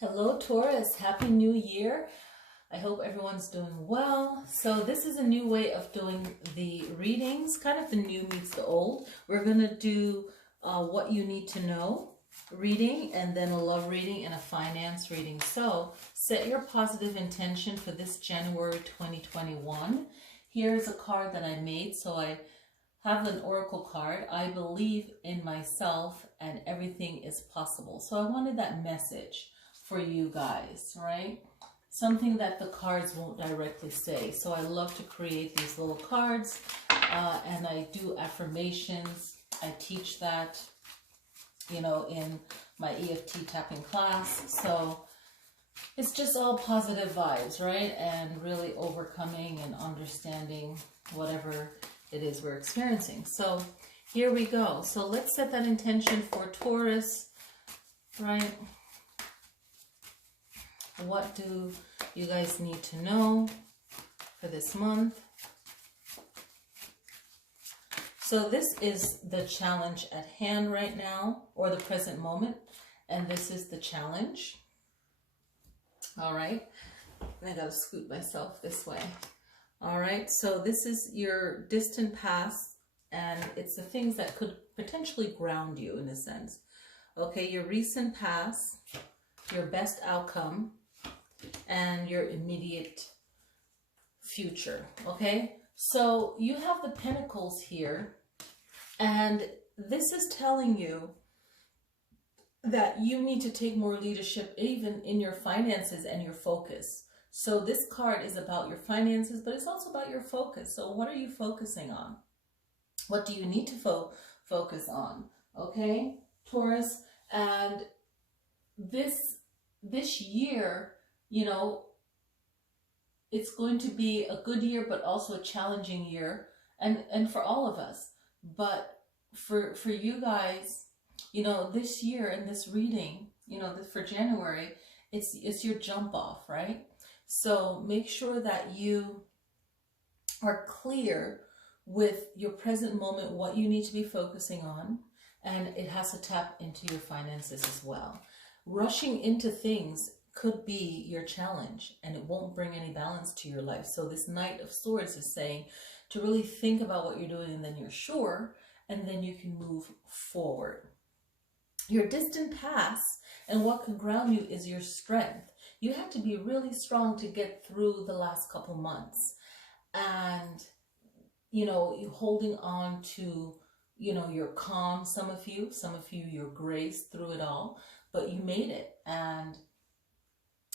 Hello Taurus, Happy New Year. I hope everyone's doing well. So this is a new way of doing the readings, kind of the new meets the old. We're going to do what you need to know reading, and then a love reading and a finance reading. So set your positive intention for this January 2021. Here's a card that I made. So I have an oracle card. I believe in myself and everything is possible. So I wanted that message for you guys, right? Something that the cards won't directly say. So I love to create these little cards, and I do affirmations. I teach that, you know, in my EFT tapping class. So it's just all positive vibes, right? And really overcoming and understanding whatever it is we're experiencing. So here we go. So let's set that intention for Taurus, right? What do you guys need to know for this month? So this is the challenge at hand right now, or the present moment, and this is the challenge. All right, I gotta scoot myself this way. All right, so this is your distant past, and it's the things that could potentially ground you in a sense. Okay, your recent past, your best outcome, and your immediate future. Okay, so you have the Pentacles here, and this is telling you that you need to take more leadership even in your finances and your focus. So this card is about your finances, but it's also about your focus. So what are you focusing on? What do you need to focus on? Okay, Taurus. And this year, you know, it's going to be a good year, but also a challenging year, and for all of us. But for you guys, you know, this year in this reading, you know, for January, it's your jump off, right? So make sure that you are clear with your present moment, what you need to be focusing on, and it has to tap into your finances as well. Rushing into things could be your challenge, and it won't bring any balance to your life. So this Knight of Swords is saying to really think about what you're doing, and then you're sure, and then you can move forward. Your distant past and what can ground you is your strength. You have to be really strong to get through the last couple months, and you know, you holding on to, you know, your calm. Some of you your grace through it all, but you made it, and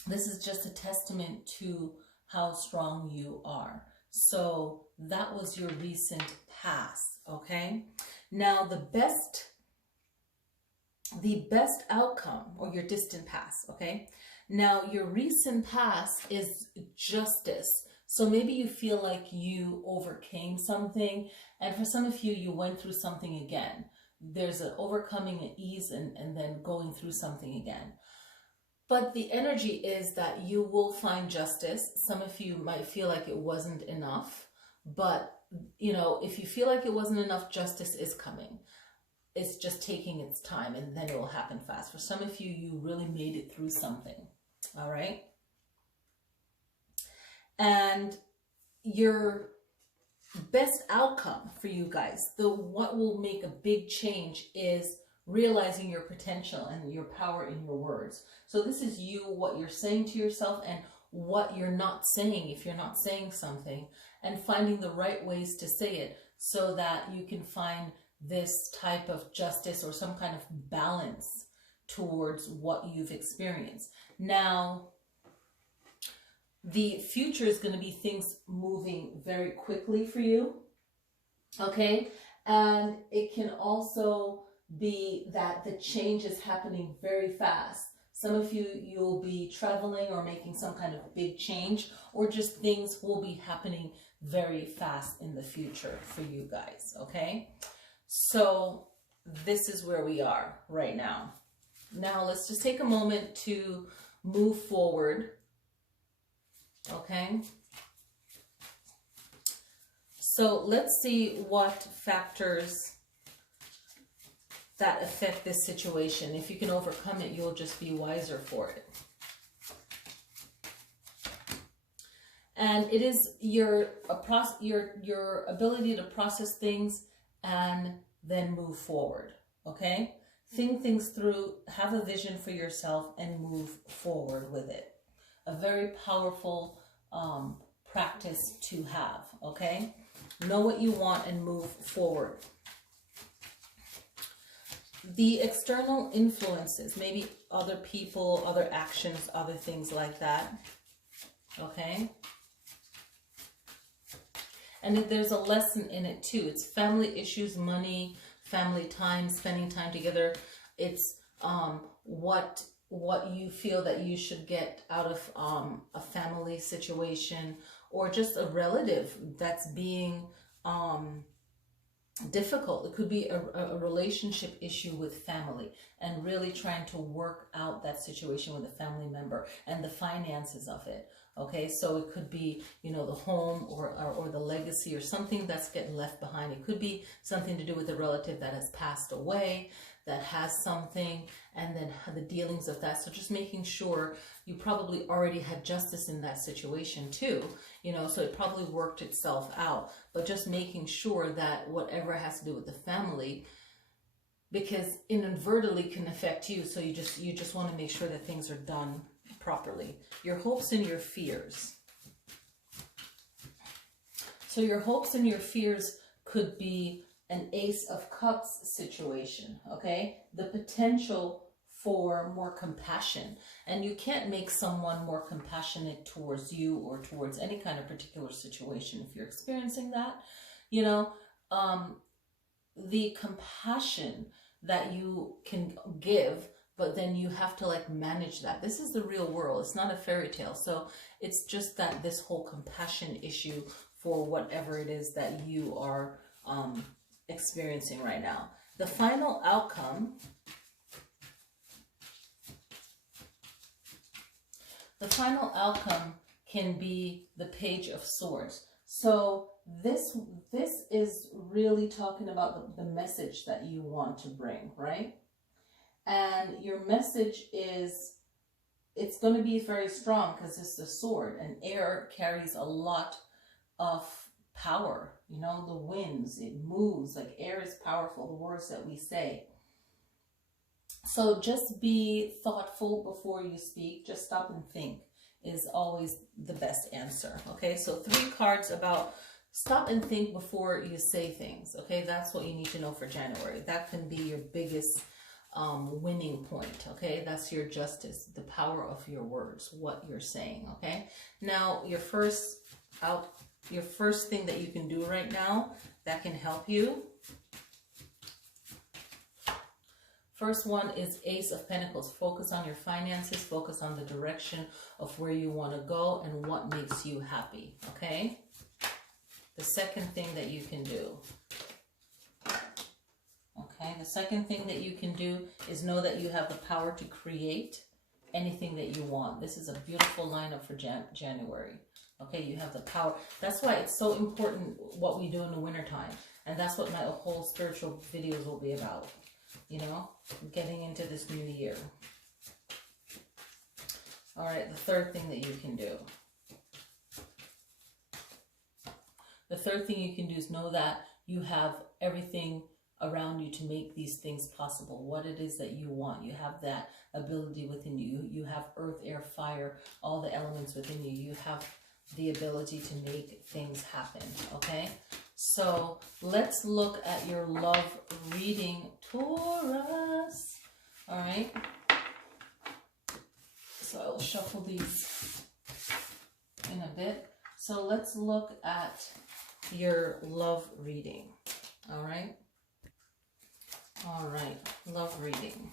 this is just a testament to how strong you are. So that was your recent past, okay? Now the best outcome, or your distant past, okay? Now your recent past is justice. So maybe you feel like you overcame something, and for some of you, you went through something again. There's an overcoming, an ease, and then going through something again. But the energy is that you will find justice. Some of you might feel like it wasn't enough, but you know, if you feel like it wasn't enough, justice is coming. It's just taking its time, and then it will happen fast. For some of you, you really made it through something. All right. And your best outcome for you guys, what will make a big change is realizing your potential and your power in your words. So this is you, what you're saying to yourself, and what you're not saying if you're not saying something, and finding the right ways to say it so that you can find this type of justice or some kind of balance towards what you've experienced. Now, the future is going to be things moving very quickly for you, okay? And it can also be that the change is happening very fast. Some of you, you'll be traveling or making some kind of big change, or just things will be happening very fast in the future for you guys, okay? So this is where we are right now. Now let's just take a moment to move forward, okay? So let's see what factors that affect this situation. If you can overcome it, you'll just be wiser for it. And it is your ability to process things and then move forward, okay? Think things through, have a vision for yourself, and move forward with it. A very powerful practice to have, okay? Know what you want and move forward. The external influences, maybe other people, other actions, other things like that, okay? And there's a lesson in it too. It's family issues, money, family time, spending time together. It's what you feel that you should get out of a family situation, or just a relative that's being difficult. It could be a relationship issue with family, and really trying to work out that situation with a family member and the finances of it. Okay, so it could be, you know, the home or the legacy or something that's getting left behind. It could be something to do with a relative that has passed away, that has something, and then the dealings of that. So just making sure, you probably already had justice in that situation too, you know, so it probably worked itself out. But just making sure that whatever has to do with the family, because inadvertently can affect you, so you just want to make sure that things are done properly. Your hopes and your fears. So your hopes and your fears could be an Ace of Cups situation, okay? The potential for more compassion. And you can't make someone more compassionate towards you or towards any kind of particular situation if you're experiencing that. You know, the compassion that you can give, but then you have to like manage that. This is the real world. It's not a fairy tale. So it's just that this whole compassion issue for whatever it is that you are experiencing right now. The final outcome, can be the Page of Swords. So this is really talking about the message that you want to bring, right? And your message is, it's going to be very strong because it's the sword, and air carries a lot of power. You know, the winds, it moves, like air is powerful, the words that we say. So just be thoughtful before you speak. Just stop and think is always the best answer. Okay, so 3 cards about stop and think before you say things. Okay, that's what you need to know for January. That can be your biggest winning point. Okay, that's your justice, the power of your words, what you're saying. Okay, now your first thing that you can do right now that can help you. First one is Ace of Pentacles. Focus on your finances, focus on the direction of where you want to go and what makes you happy. Okay, the second thing that you can do. Okay, the second thing that you can do is know that you have the power to create anything that you want. This is a beautiful lineup for January. Okay, you have the power. That's why it's so important what we do in the wintertime. And that's what my whole spiritual videos will be about. You know, getting into this new year. All right, the third thing that you can do. The third thing you can do is know that you have everything around you to make these things possible. What it is that you want. You have that ability within you. You have earth, air, fire, all the elements within you. You have the ability to make things happen. Okay, so let's look at your love reading, Taurus. All right, so I'll shuffle these in a bit. So let's look at your love reading. All right. All right, love reading.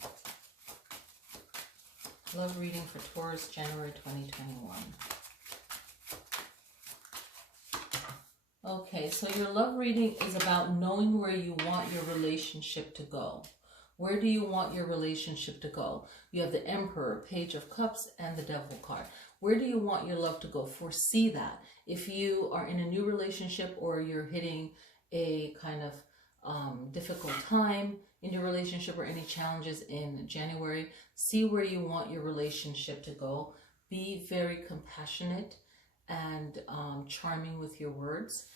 Love reading for Taurus, January 2021. Okay, so your love reading is about knowing where you want your relationship to go. Where do you want your relationship to go? You have the Emperor, Page of Cups, and the Devil card. Where do you want your love to go? Foresee that. If you are in a new relationship or you're hitting a kind of difficult time in your relationship or any challenges in January, see where you want your relationship to go. Be very compassionate and charming with your words,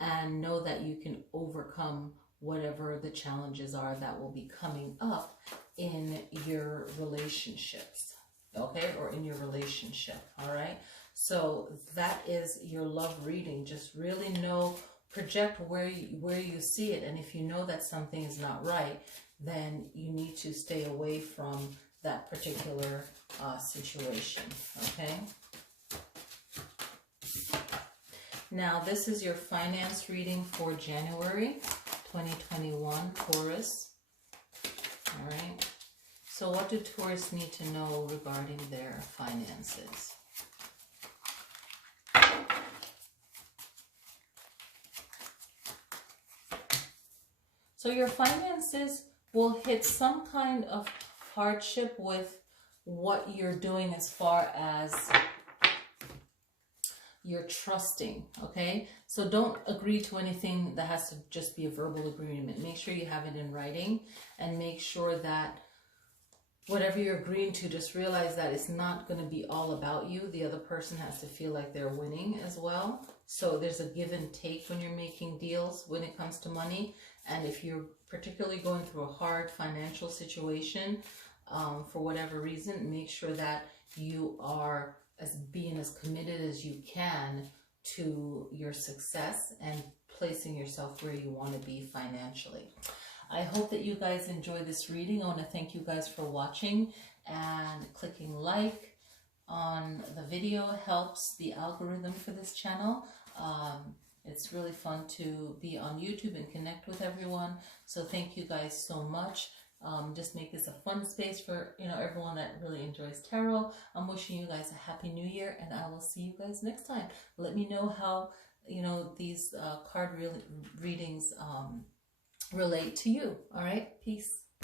and know that you can overcome whatever the challenges are that will be coming up in your relationships, okay, or in your relationship. All right, so that is your love reading. Just really know, project where you see it, and if you know that something is not right, then you need to stay away from that particular situation. Okay, now this is your finance reading for January 2021, Taurus. All right, so what do Taurus need to know regarding their finances? So your finances will hit some kind of hardship with what you're doing as far as you're trusting, okay? So don't agree to anything that has to just be a verbal agreement. Make sure you have it in writing, and make sure that whatever you're agreeing to, just realize that it's not going to be all about you. The other person has to feel like they're winning as well. So there's a give and take when you're making deals when it comes to money. And if you're particularly going through a hard financial situation, for whatever reason, make sure that you are being as committed as you can to your success and placing yourself where you want to be financially. I hope that you guys enjoy this reading. I want to thank you guys for watching, and clicking like on the video helps the algorithm for this channel. It's really fun to be on YouTube and connect with everyone. So thank you guys so much. Just make this a fun space for everyone that really enjoys tarot. I'm wishing you guys a happy new year, and I will see you guys next time. Let me know how these card readings relate to you. All right, peace.